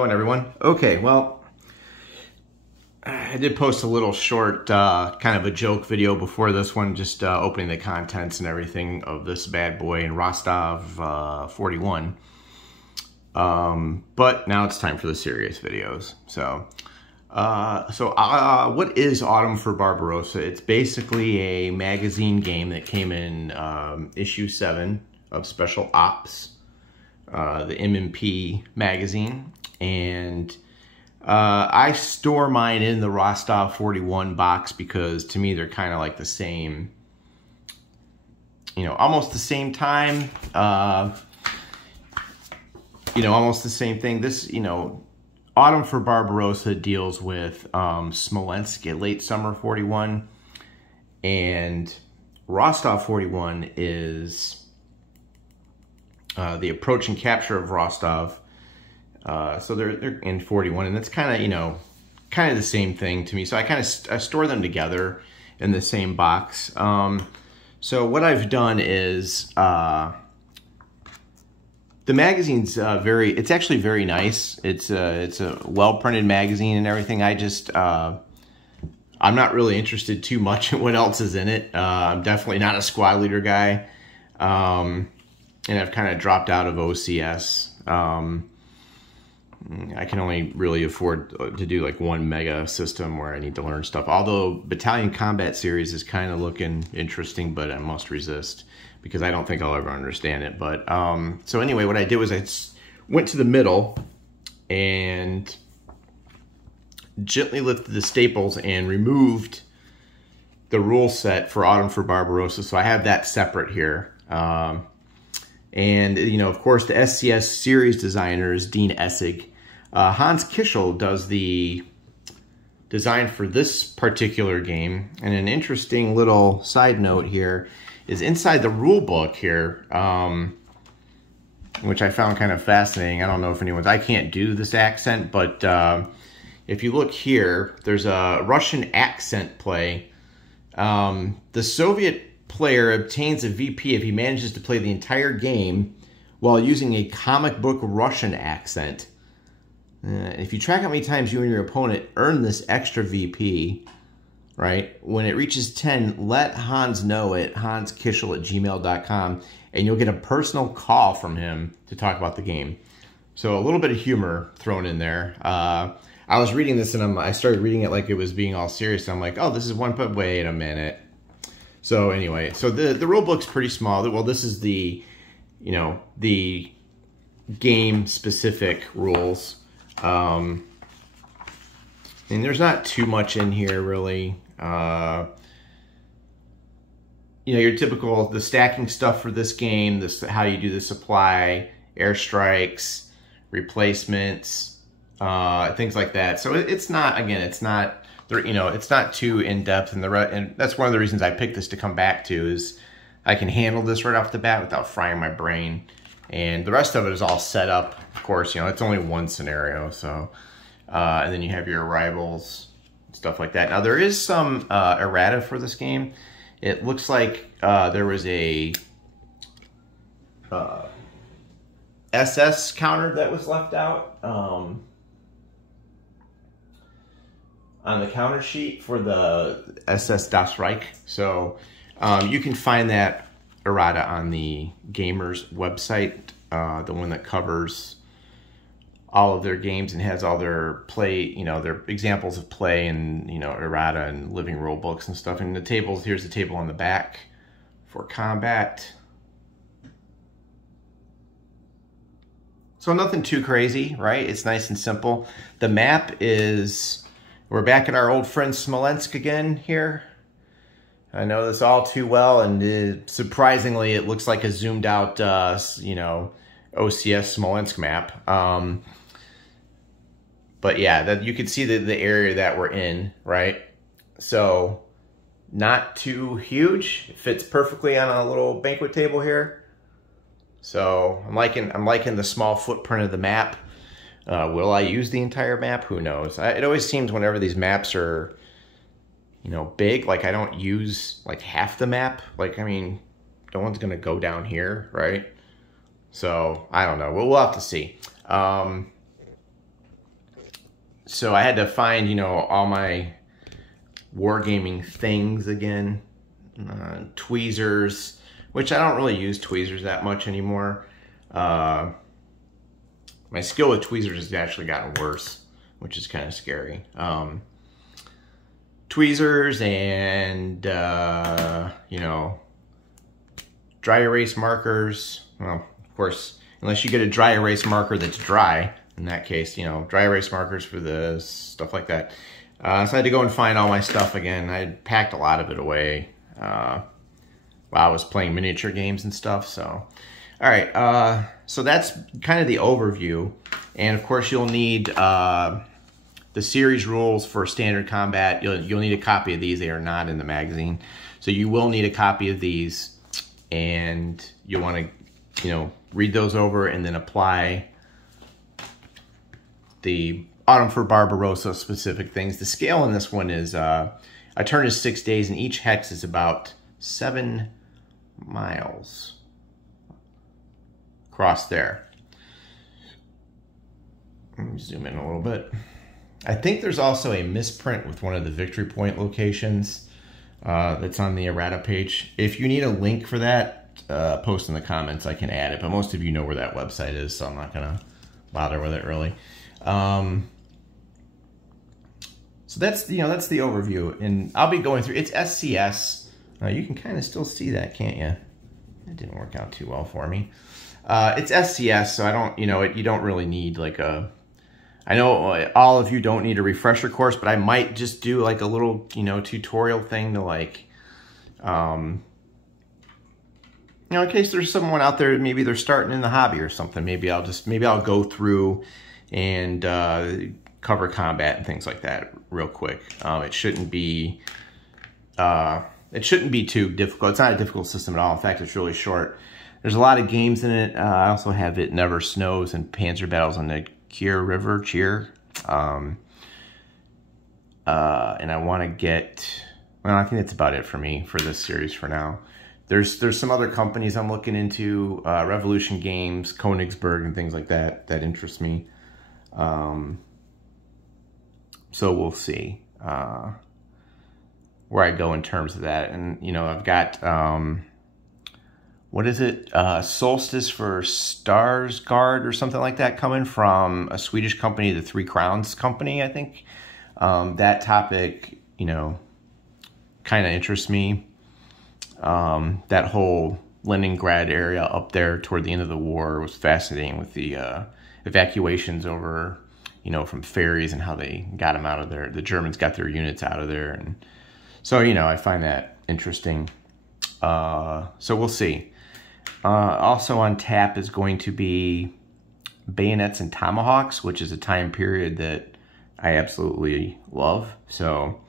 going, everyone? Okay, well, I did post a little short kind of a joke video before this one, just opening the contents and everything of this bad boy in Rostov 41. But now it's time for the serious videos. So what is Autumn for Barbarossa? It's basically a magazine game that came in issue 7 of Special Ops, the MMP magazine, and I store mine in the Rostov 41 box because to me they're kind of like the same, you know, almost the same time, you know, almost the same thing. This, you know, Autumn for Barbarossa deals with Smolensk at late summer 41, and Rostov 41 is the approach and capture of Rostov. So they're in 41, and that's kind of, you know, kind of the same thing to me. So I store them together in the same box. So what I've done is the magazine's it's actually very nice. It's a well-printed magazine and everything. I'm not really interested too much in what else is in it. I'm definitely not a squad leader guy. And I've kind of dropped out of OCS. I can only really afford to do like one mega system where I need to learn stuff. Although Battalion Combat Series is kind of looking interesting, but I must resist because I don't think I'll ever understand it. But so anyway, what I did was I went to the middle and gently lifted the staples and removed the rule set for Autumn for Barbarossa. So I have that separate here. And, you know, of course, the SCS series designer is Dean Essig. Hans Kischel does the design for this particular game. And an interesting little side note here is inside the rule book here, which I found kind of fascinating. I don't know if I can't do this accent, but if you look here, there's a Russian accent play. The Soviet player obtains a VP if he manages to play the entire game while using a comic book Russian accent. If you track how many times you and your opponent earn this extra VP, right, when it reaches 10, let Hans know at hanskischel@gmail.com, and you'll get a personal call from him to talk about the game. So a little bit of humor thrown in there. I was reading this and I started reading it like it was being all serious. I'm like, oh, this is one, but wait a minute. So anyway, so the rule book's pretty small. Well, this is the, you know, the game specific rules. And there's not too much in here really. You know, your typical, the stacking stuff for this game, how you do the supply, airstrikes, replacements, things like that. So it's not, again, it's not, you know, it's not too in-depth, and that's one of the reasons I picked this to come back to, is I can handle this right off the bat without frying my brain. And the rest of it is all set up, of course, you know, it's only one scenario, so, and then you have your arrivals, stuff like that. Now, there is some errata for this game. It looks like there was a SS counter that was left out. On the counter sheet for the SS Das Reich. So you can find that errata on the Gamers website, the one that covers all of their games and has all their play, you know, their examples of play and, you know, errata and living rule books and stuff. And the tables, here's the table on the back for combat. So nothing too crazy, right? It's nice and simple. The map is... We're back at our old friend Smolensk again here. I know this all too well, and surprisingly, it looks like a zoomed out, you know, OCS Smolensk map. But yeah, that you can see the area that we're in, right? So not too huge. It fits perfectly on a little banquet table here. So I'm liking the small footprint of the map. Will I use the entire map? Who knows? It always seems whenever these maps are, you know, big, like I don't use like half the map. Like, I mean, no one's going to go down here, right? So I don't know. We'll have to see. so I had to find, you know, all my wargaming things again. Tweezers, which I don't really use tweezers that much anymore. My skill with tweezers has actually gotten worse, which is kind of scary. Tweezers and, you know, dry erase markers. Well, of course, unless you get a dry erase marker that's dry, in that case, you know, dry erase markers for the stuff like that. So I had to go and find all my stuff again. I had packed a lot of it away while I was playing miniature games and stuff. So, all right, so that's kind of the overview. And of course, you'll need the series rules for standard combat. You'll need a copy of these. They are not in the magazine, so you will need a copy of these, and you'll want to, you know, read those over and then apply the Autumn for Barbarossa specific things. The scale in this one is a turn is 6 days, and each hex is about 7 miles across there. Let me zoom in a little bit. I think there's also a misprint with one of the victory point locations that's on the errata page. If you need a link for that, post in the comments. I can add it, but most of you know where that website is, so I'm not gonna bother with it really. So that's, you know, that's the overview, and I'll be going through. It's SCS. You can kind of still see that, can't you? It didn't work out too well for me. It's SCS, so I don't, you know, you don't really need like a. I know all of you don't need a refresher course, but I might just do like a little, you know, tutorial thing to like, you know, in case there's someone out there, maybe they're starting in the hobby or something. Maybe I'll go through and cover combat and things like that real quick. It shouldn't be too difficult. It's not a difficult system at all. In fact, it's really short. There's a lot of games in it. I also have It Never Snows and Panzer Battles on the Kier River, and I want to get, well, I think that's about it for me for this series for now. There's some other companies I'm looking into, Revolution Games, Königsberg, and things like that that interest me. So we'll see where I go in terms of that. And, you know, I've got, what is it? Solstice for Starsgard or something like that coming from a Swedish company, the Three Crowns Company, I think. That topic, you know, kind of interests me. That whole Leningrad area up there toward the end of the war was fascinating with the evacuations over, you know, from ferries and how they got them out of there. The Germans got their units out of there. And so, you know, I find that interesting. So we'll see. Also on tap is going to be Bayonets and Tomahawks, which is a time period that I absolutely love. So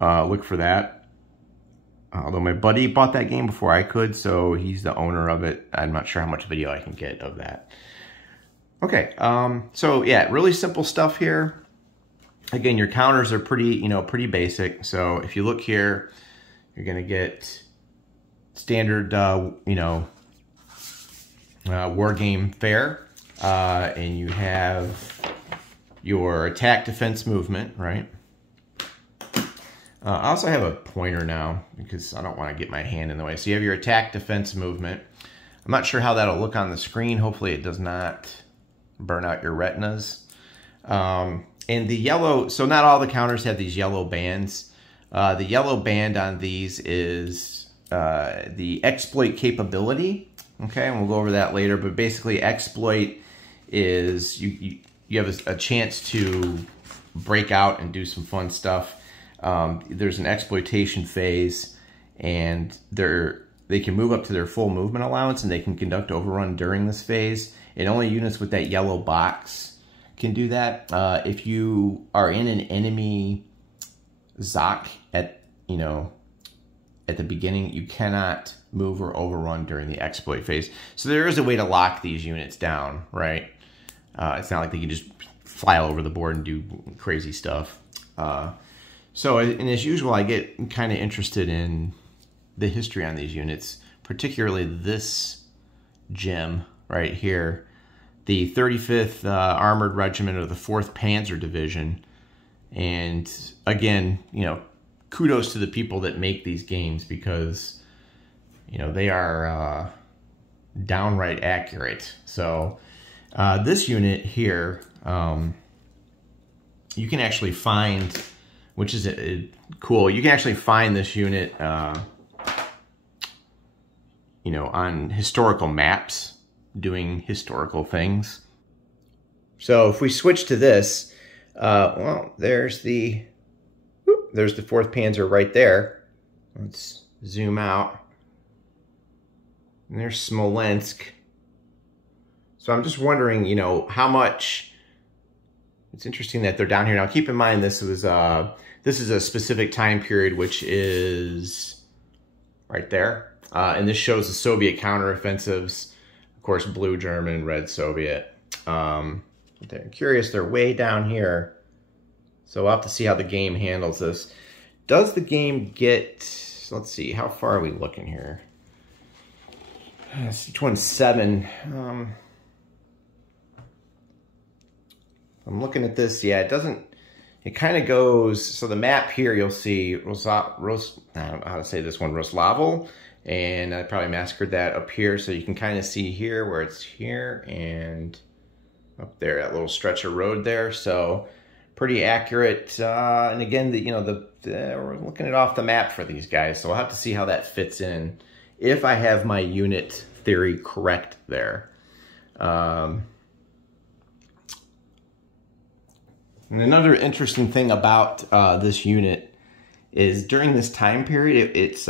look for that. Although my buddy bought that game before I could, so he's the owner of it. I'm not sure how much video I can get of that. Okay, so yeah, really simple stuff here. Again, your counters are pretty, you know, pretty basic. So if you look here, you're gonna get standard, you know, war game fare, and you have your attack, defense, movement, right? I also have a pointer now because I don't want to get my hand in the way. So you have your attack, defense, movement. I'm not sure how that'll look on the screen. Hopefully it does not burn out your retinas. And the yellow, so not all the counters have these yellow bands. The yellow band on these is the exploit capability. Okay, and we'll go over that later. But basically, exploit is you have a chance to break out and do some fun stuff. There's an exploitation phase, and they can move up to their full movement allowance, and they can conduct overrun during this phase. And only units with that yellow box can do that. If you are in an enemy ZOC at, you know, at the beginning, you cannot move or overrun during the exploit phase. So there is a way to lock these units down, right? It's not like they can just fly all over the board and do crazy stuff. So, and as usual, I get kind of interested in the history on these units, particularly this gem right here. The 35th Armored Regiment of the 4th Panzer Division And again, you know, kudos to the people that make these games, because, you know, they are downright accurate. So this unit here, you can actually find, which is cool, you can actually find this unit, you know, on historical maps, doing historical things. So if we switch to this, well, there's the 4th Panzer right there. Let's zoom out. And there's Smolensk. So I'm just wondering, you know, how much. It's interesting that they're down here. Now keep in mind, this is a specific time period, which is right there. And this shows the Soviet counteroffensives. Of course, blue German, red Soviet. They're curious, they're way down here. So we'll have to see how the game handles this. Does the game get, let's see, how far are we looking here? Each one's 7. I'm looking at this, yeah, it doesn't, it kind of goes, so the map here, you'll see I don't know how to say this one, Roslavo, and I probably massacred that up here, so you can kind of see here where it's here, and up there, that little stretch of road there, so pretty accurate. And again, you know, we're looking at off the map for these guys, so I'll have to see how that fits in, if I have my unit theory correct there. And another interesting thing about this unit is during this time period, it's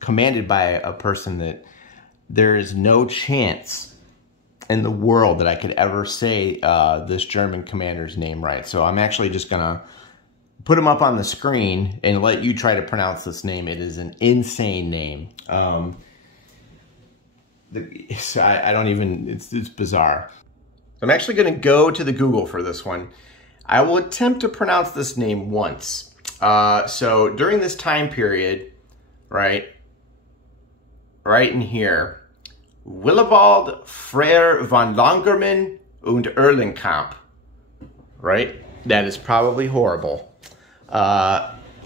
commanded by a person that there is no chance in the world that I could ever say this German commander's name right. So I'm actually just gonna put him up on the screen and let you try to pronounce this name. It is an insane name. I don't even, it's bizarre. So I'm actually gonna go to the Google for this one. I will attempt to pronounce this name once. So during this time period, right in here, Willibald Frere von Longerman und Erlenkamp, right? That is probably horrible.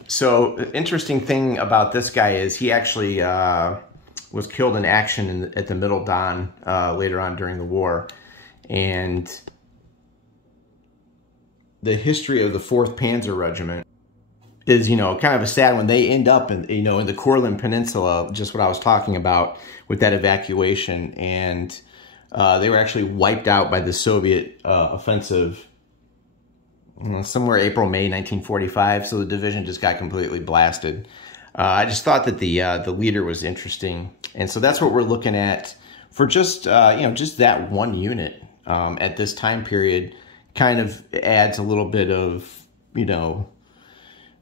So the interesting thing about this guy is he actually was killed in action at the Middle Don later on during the war. And the history of the 4th Panzer Regiment is, you know, kind of a sad one. They end up in, you know, in the Courland Peninsula, just what I was talking about with that evacuation, and they were actually wiped out by the Soviet offensive, you know, somewhere April, May 1945. So the division just got completely blasted. I just thought that the leader was interesting, and so that's what we're looking at for just you know, just that one unit at this time period. Kind of adds a little bit of, you know,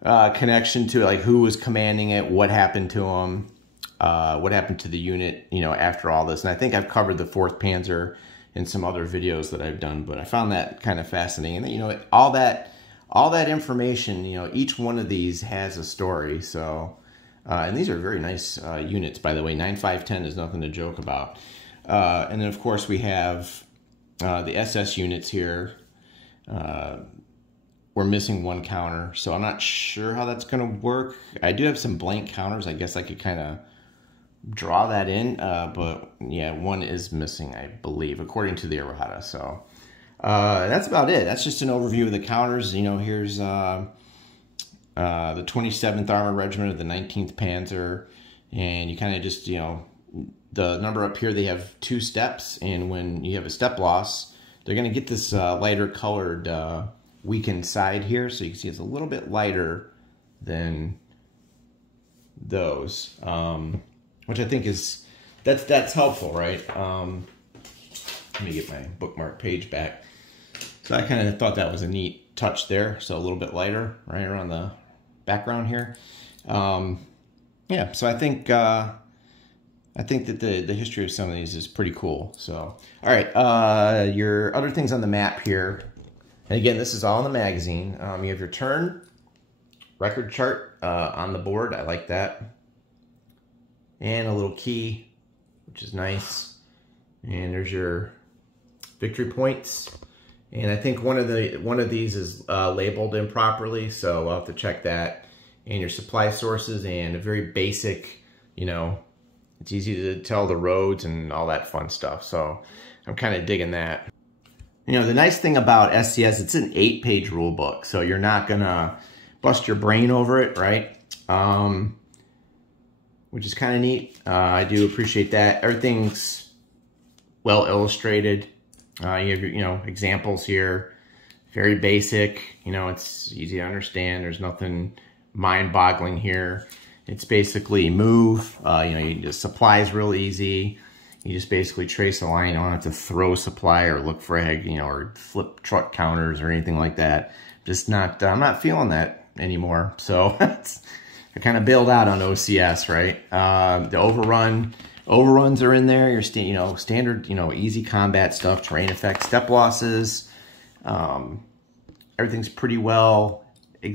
connection to like who was commanding it, what happened to him, what happened to the unit, you know, after all this. And I think I've covered the 4th Panzer in some other videos that I've done, but I found that kind of fascinating. And, you know, all that information, you know, each one of these has a story. So, and these are very nice units, by the way. 9.510 is nothing to joke about. And then, of course, we have the SS units here. We're missing 1 counter, so I'm not sure how that's going to work. I do have some blank counters. I guess I could kind of draw that in, but yeah, 1 is missing, I believe, according to the errata. So that's about it. That's just an overview of the counters. You know, here's the 27th Armored Regiment of the 19th Panzer, and you kind of just, you know, the number up here, they have 2 steps, and when you have a step loss, they're going to get this lighter colored weakened side here, so you can see it's a little bit lighter than those, which I think is, that's helpful, right? Let me get my bookmark page back. So I kind of thought that was a neat touch there, so a little bit lighter right around the background here. Yeah, so I think that the history of some of these is pretty cool. So, all right, your other things on the map here. And again, this is all in the magazine. You have your turn, record chart on the board. I like that. And a little key, which is nice. And there's your victory points. And I think one of these is labeled improperly, so I'll have to check that. And your supply sources and a very basic, you know, it's easy to tell the roads and all that fun stuff. So I'm kind of digging that. You know, the nice thing about SCS, it's an 8-page rule book, so you're not gonna bust your brain over it, right? Which is kind of neat. I do appreciate that. Everything's well illustrated. You have your, you know, examples here. Very basic. You know, it's easy to understand. There's nothing mind-boggling here. It's basically move. You know, the supply is real easy. You just basically trace a line. You don't have to throw supply or look for a, you know, or flip truck counters or anything like that. Just not. I'm not feeling that anymore. So I kind of bailed out on OCS, right? The overruns are in there. Your you know, standard, you know, easy combat stuff, terrain effects, step losses. Everything's pretty well you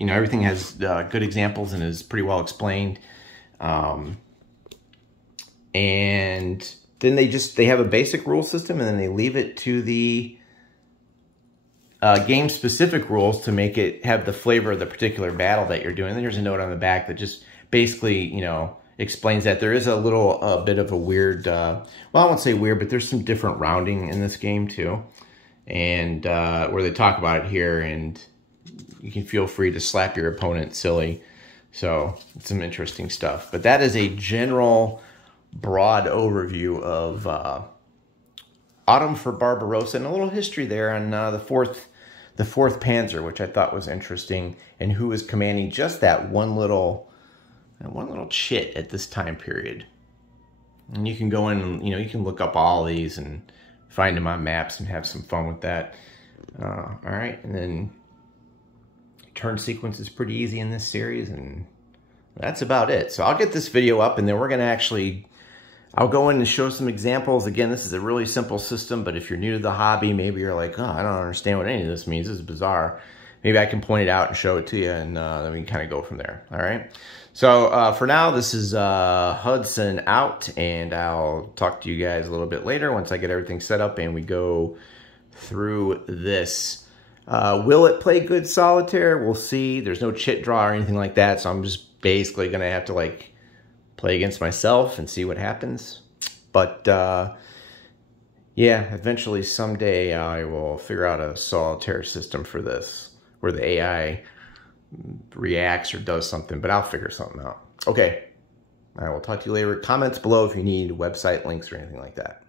know, everything has good examples and is pretty well explained. And then they have a basic rule system, and then they leave it to the game specific rules to make it have the flavor of the particular battle that you're doing. And then there's a note on the back that just basically, you know, explains that there is a bit of a weird, well, I won't say weird, but there's some different rounding in this game too. And where they talk about it here, and you can feel free to slap your opponent silly. So it's some interesting stuff. But that is a general broad overview of Autumn for Barbarossa, and a little history there on the fourth Panzer, which I thought was interesting, and who was commanding just that one little chit at this time period. And you can go in and, you know, you can look up all these and find them on maps and have some fun with that. All right, and then turn sequence is pretty easy in this series, and that's about it. So I'll get this video up, and then we're gonna I'll go in and show some examples. Again, this is a really simple system, but if you're new to the hobby, maybe you're like, oh, I don't understand what any of this means. This is bizarre. Maybe I can point it out and show it to you, and then we can kind of go from there. All right. So for now, this is Hudson out, and I'll talk to you guys a little bit later once I get everything set up and we go through this. Will it play good solitaire? We'll see. There's no chit draw or anything like that, so I'm just basically going to have to, like, play against myself and see what happens. But yeah, eventually someday I will figure out a solitaire system for this where the AI reacts or does something, but I'll figure something out. Okay, I will talk to you later. Comments below if you need website links or anything like that.